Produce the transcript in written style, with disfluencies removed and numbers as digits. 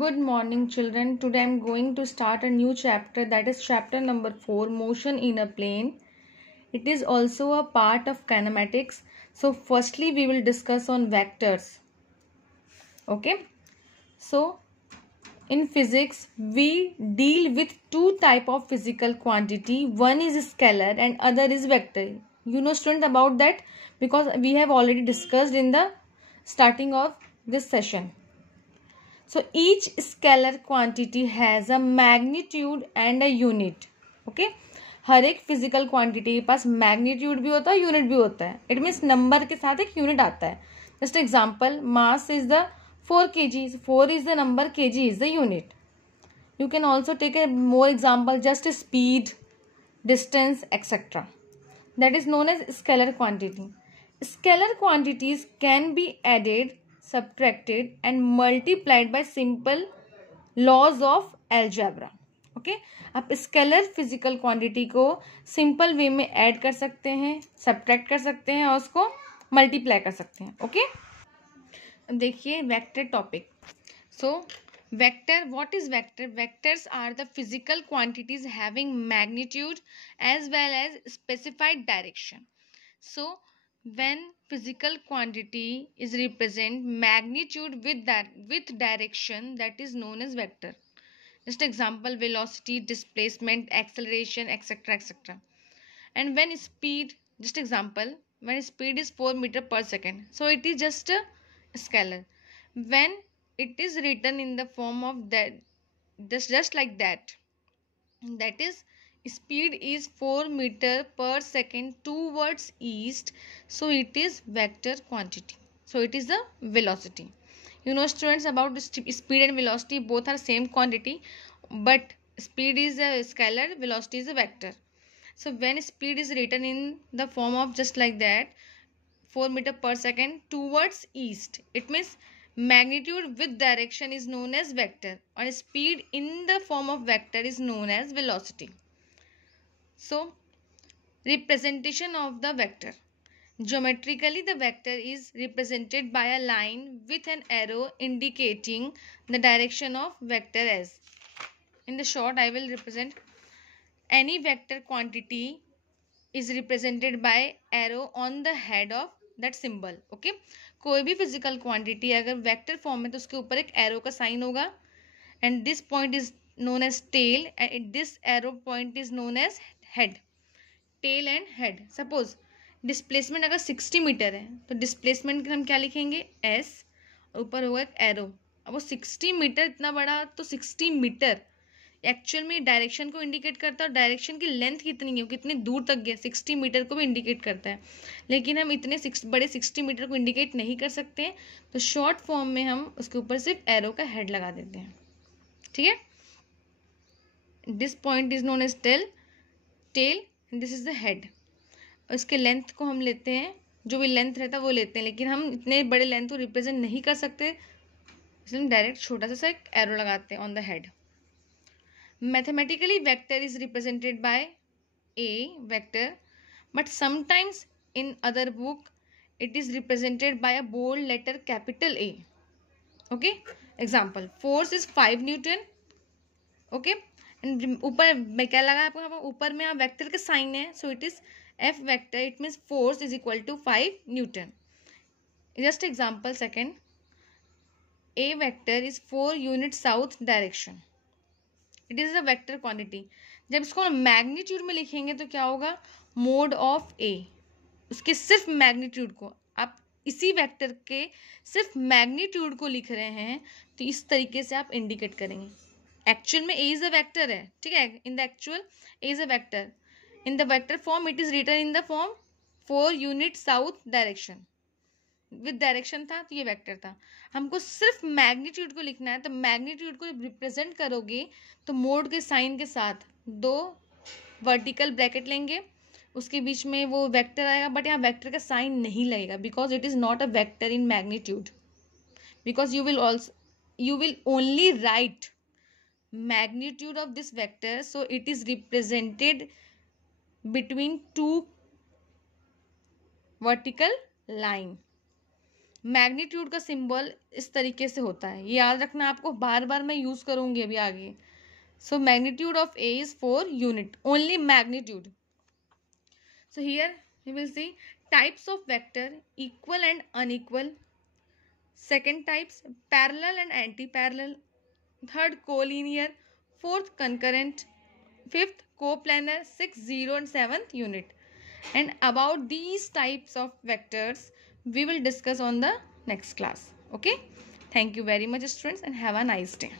Good morning, children. Today I'm going to start a new chapter, that is chapter number 4, Motion in a Plane. It is also a part of kinematics. So firstly we will discuss on vectors. Okay. So in physics we deal with two type of physical quantity. One is scalar and other is vector. You know, students, about that because we have already discussed in the starting of this session. So each scalar quantity has a magnitude and a unit. Okay. हर एक physical quantity के पास magnitude भी होता है, unit भी होता है. It means number के साथ एक यूनिट आता है. Just example, mass is the 4 kg. 4 is the number, kg is the unit. You can also take a more example, just speed, distance, etc. That is known as scalar quantity. Scalar quantities can be added, subtracted and multiplied by simple laws of algebra. Okay आप scalar physical quantity को simple way में add कर सकते हैं, subtract कर सकते हैं और उसको मल्टीप्लाई कर सकते हैं. ओके देखिए vector topic. So vector, what is vector? Vectors are the physical quantities having magnitude as well as specified direction. So when physical quantity is represent magnitude with direction, that is known as vector. Just example, velocity, displacement, acceleration, etc, etc. And when speed, just example, when speed is 4 meter per second, so it is just a scalar. When it is written in the form of that, just like that, that is speed is 4 meter per second towards east, so it is vector quantity. So it is the velocity. You know, students, about speed and velocity, both are same quantity, but speed is a scalar, velocity is a vector. So when speed is written in the form of just like that, 4 meter per second towards east, it means magnitude with direction is known as vector, and speed in the form of vector is known as velocity. So representation of the vector. Geometrically, the vector is represented by a line with an arrow indicating the direction of vector as. In the short, I will represent any vector quantity is represented by arrow on the head of that symbol. Okay, कोई भी physical quantity अगर vector form है तो उसके ऊपर एक arrow का sign होगा, and this point is known as tail and this arrow point is known as head. Tail and head. Suppose displacement अगर 60 मीटर है तो डिस्प्लेसमेंट हम क्या लिखेंगे, s, और ऊपर होगा एक एरो. अब वो 60 मीटर इतना बड़ा, तो 60 मीटर एक्चुअल में डायरेक्शन को इंडिकेट करता है, और डायरेक्शन की लेंथ कितनी है, कितनी दूर तक गया, 60 मीटर को भी इंडिकेट करता है. लेकिन हम इतने बड़े 60 मीटर को इंडिकेट नहीं कर सकते हैं, तो शॉर्ट फॉर्म में हम उसके ऊपर सिर्फ एरो का हेड लगा देते हैं. ठीक है, this point is known as tail, this is the head. उसके लेंथ को हम लेते हैं, जो भी लेंथ रहता है वो लेते हैं, लेकिन हम इतने बड़े लेंथ को रिप्रेजेंट नहीं कर सकते, इसलिए हम डायरेक्ट छोटा सा एक एरो लगाते हैं on the head. Mathematically vector is represented by a vector, but sometimes in other book it is represented by a bold letter capital A. Okay, example, force is 5 newton. Okay, and ऊपर मैं क्या लगा आपको, ऊपर में vector का sign है, so it is F vector, it means force is equal to 5 Newton. Just example second, A vector is 4 units south direction. It is a vector quantity. जब इसको मैग्नीट्यूड में लिखेंगे तो क्या होगा, मोड ऑफ A. उसके सिर्फ मैग्नीट्यूड को, आप इसी वेक्टर के सिर्फ मैग्नीट्यूड को लिख रहे हैं, तो इस तरीके से आप इंडिकेट करेंगे. एक्चुअल में A इज अ वेक्टर है, ठीक है, in the actual A is a vector. In the vector form, it is written in the form 4 unit south direction. With direction था तो ये वेक्टर था. हमको सिर्फ मैग्नीट्यूड को लिखना है, तो मैग्नीट्यूड को रिप्रेजेंट करोगे तो मोड के साइन के साथ 2 वर्टिकल ब्रैकेट लेंगे, उसके बीच में वो वेक्टर आएगा, बट यहाँ वेक्टर का साइन नहीं लगेगा, because it is not a vector in magnitude. Because you will only right magnitude of this vector, so it is represented between 2 vertical line. Magnitude का सिंबल इस तरीके से होता है, ये याद रखना आपको, बार बार मैं यूज करूंगी अभी आगे. So magnitude of A is 4 unit, only magnitude. So here we will see types of vector: equal and unequal. Second types: parallel and anti-parallel. Third, collinear. Fourth, concurrent. Fifth, coplanar. Sixth, zero, and seventh, unit. And about these types of vectors we will discuss on the next class. Okay, thank you very much students and have a nice day.